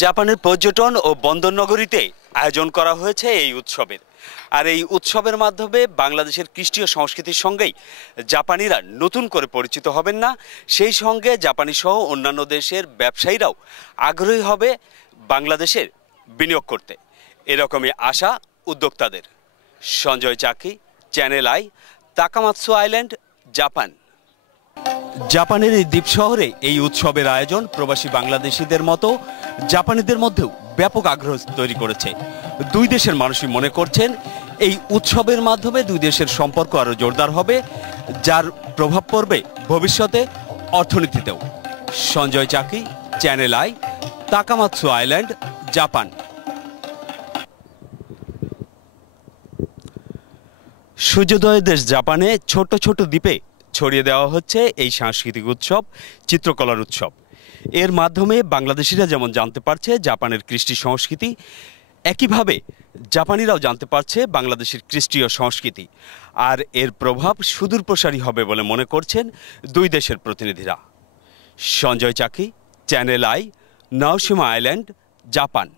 জাপানের পর্যটন ও বন্দর নগরীতে আয়োজন করা হয়েছে এই উৎসবের। আর এই উৎসবের মাধ্যমে বাংলাদেশের কৃষ্টি ও সংস্কৃতির সঙ্গেই জাপানিরা নতুন করে পরিচিত হবেন না, সেই সঙ্গে জাপানি সহ অন্যান্য দেশের ব্যবসায়ীরাও আগ্রহী হবে বাংলাদেশের বিনিয়োগ করতে। এরকমই আশা উদ্যোক্তাদের। সঞ্জয় চাকি, চ্যানেল আই, তাকামাৎসু আইল্যান্ড, জাপান। জাপানের এই দ্বীপ শহরে এই উৎসবের আয়োজন প্রবাসী বাংলাদেশিদের মতো জাপানিদের মধ্যেও ব্যাপক আগ্রহ তৈরি করেছে। দুই দেশের মানুষই মনে করছেন এই উৎসবের মাধ্যমে দুই দেশের সম্পর্ক আরও জোরদার হবে, যার প্রভাব পড়বে ভবিষ্যতে অর্থনীতিতেও। সঞ্জয় চাকি, চ্যানেল আই, তাকামাৎসু আইল্যান্ড, জাপান। সূর্যোদয়ের দেশ জাপানে ছোট ছোট দ্বীপে ছড়িয়ে দেওয়া হচ্ছে এই সাংস্কৃতিক উৎসব, চিত্রকলার উৎসব। এর মাধ্যমে বাংলাদেশিরা যেমন জানতে পারছে জাপানের কৃষ্টি সংস্কৃতি, একইভাবে জাপানিরাও জানতে পারছে বাংলাদেশের কৃষ্টি ও সংস্কৃতি। আর এর প্রভাব সুদূর প্রসারী হবে বলে মনে করছেন দুই দেশের প্রতিনিধিরা। সঞ্জয় চাকি, চ্যানেল আই, নাওশিমা আইল্যান্ড, জাপান।